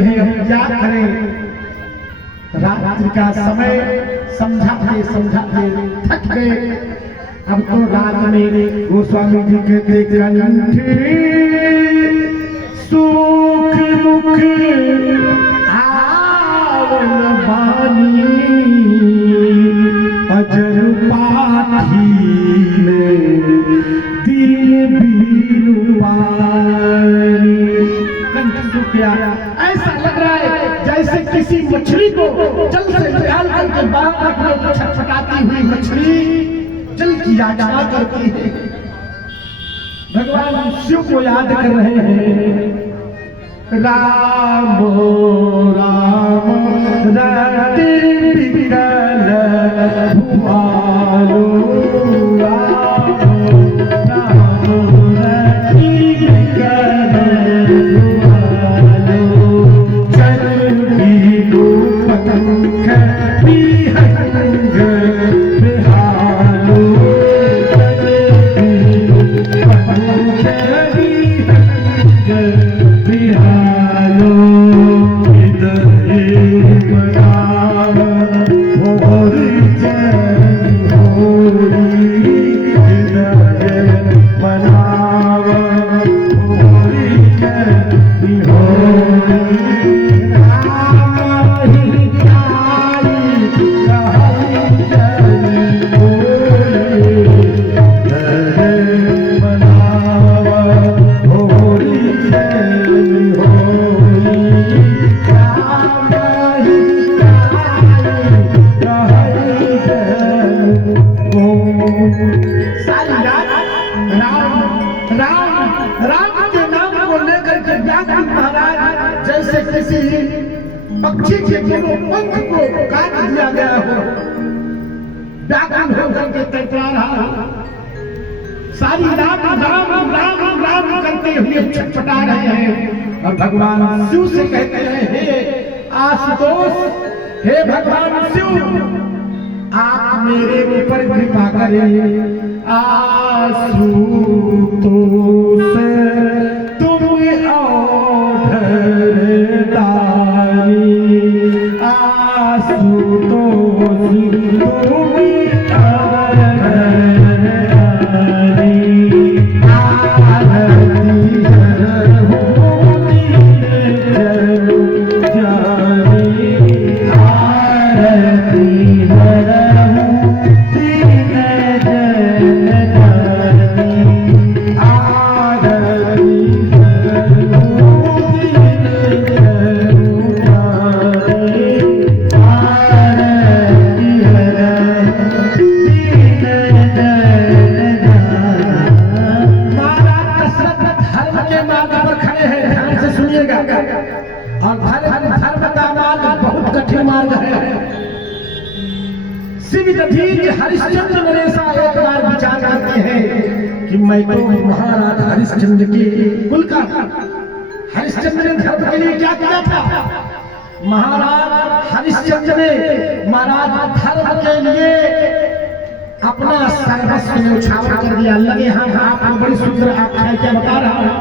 है क्या करें। रात्रि का समय समझाते समझाते थक गए। अब तो रात में गोस्वामी जी कहते कंठे सुख दुख आवन बानी अजर पाठी में दिन बीनु पानी। कंठ सूख गया। ऐसा लग रहा है जैसे किसी मछली को जल से निकाल करके बाहर रखने को छटपटाती हुई मछली जल की याचना करती है। भगवान शिव को याद कर रहे हैं। राम राम रटे बिगल भुआलो राम राम रटे बिगल भुआलो चल बीनो पतंग बिहंग बिहालो चल बीनो पतंग बिहंग बिहालो पक्षी के दोनों पंख को काट दिया गया हो, व्याकुल होकर के तड़पा रहा। सारी रात राम राम राम करते हुए छटपटा रहे हैं और भगवान शिव से कहते हैं हे आशुतोष, हे भगवान शिव, आप मेरे ऊपर कृपा करें। आशुतोष तुम हरिश्चंद्र नरेशा एक बार विचार करते हैं कि मैं तो महाराज हरिश्चंद्र के कुल का। हरिश्चंद्र ने धर्म के लिए क्या किया था? महाराज हरिश्चंद्र ने महाराज धर्म के लिए अपना सर्वस्व न्यौछावर कर दिया। लगे हाँ आपको बड़ी सुंदर आख्यान क्या बता रहा हूं।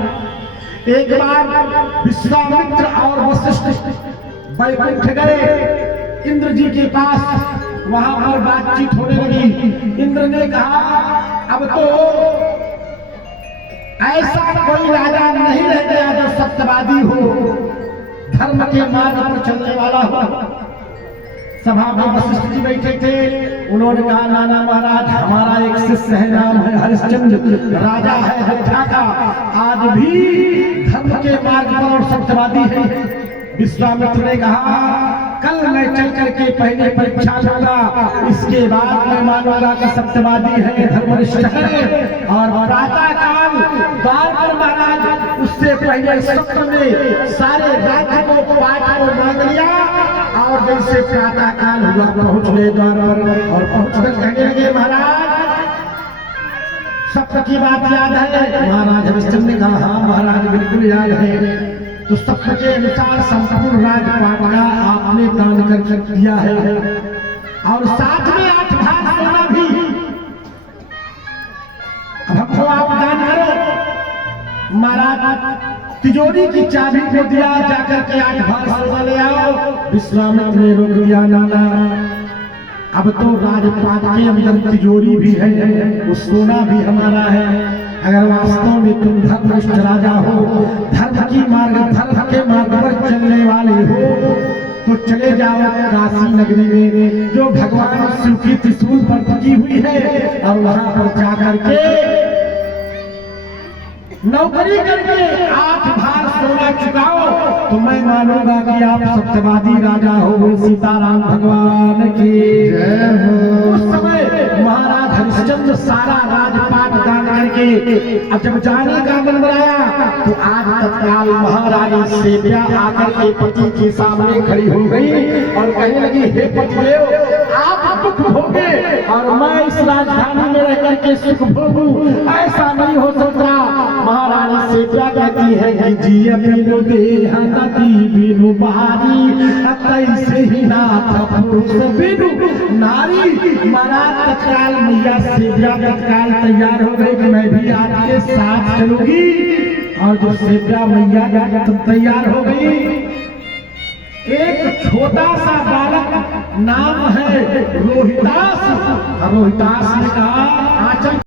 एक बार विश्वामित्र और वशिष्ठ वैकुंठ गए इंद्र जी के पास। वहां पर बातचीत होने लगी। इंद्र ने कहा अब तो ऐसा कोई राजा नहीं रह गया जो सत्यवादी हो, धर्म के मार्ग पर चलने वाला हो। सभा में वशिष्ठ जी बैठे थे। उन्होंने कहा नाना महाराज, हमारा एक शिष्य है, नाम है हरिश्चंद्र, राजा है अयोध्या का, आज भी धर्म के मार्ग पर और सत्यवादी है। विश्वामित्र ने कहा कल मैं चल करके पहले परीक्षा लूंगा, इसके बाद मैं मानूंगा कि सत्यवादी है, धर्मनिष्ठ है। और प्रातः काल द्वार पर महाराज उससे पहले सत्र में सारे राज्य को पाठ को मांग लिया और जैसे प्रातः काल हुआ पहुंच गए द्वार पर और पहुंचकर कहने लगे महाराज सत्य की बात याद है? महाराज हरिश्चंद्र ने कहा हाँ महाराज बिल्कुल याद है। तो सत्य के अनुसार संपूर्ण राजपाट का आपने दान कर दिया है और साथ में 8 भाग सोना भी। अब हमको आप दान करो। महाराज तिजोरी की चाबी को दिया, जाकर के 8 भार सोना ले आओ। विश्वामित्र ने रोक दिया, नाना अब तो राजपाट के अंदर तिजोरी भी है, वो सोना भी हमारा है। अगर वास्तव में तुम धर्मनिष्ठ राजा हो, धर्म के मार्ग पर चलने वाले हो, तो चले जाओ काशी नगरी में, जो भगवान शिव की त्रिशूल पर टिकी हुई है, और वहां पर जाकर के नौकरी करके 8 भार सोना चुकाओ, तो मैं मानूंगा कि आप सत्यवादी राजा हो। सीताराम भगवान की जय हो। उस समय महाराज हरिश्चंद्र सारा राजपाट दान करके अब जब जाने का मन बनाया, तो आज तत्काल महारानी सेव्या आकर के पति के सामने खड़ी हो गई और कहने लगी, हे पतिदेव, आप दुख भोगे और मैं इस राजधानी में रह करके सुख भोगूं, ऐसा नहीं हो सकता। महारानी सेव्या कहती है कि जिया बिनु देह नदी बिनु बारी, तैसे ही नाथ पुरुष बिनु नारी। महाराज तत्काल मैया सेव्या तत्काल तैयार हो गई कि मैं भी आपके साथ चलूंगी। और जो सेव्या मैया जब तैयार हो गई, एक छोटा सा बालक नाम है रोहितास। रोहितास ने कहा, आंचल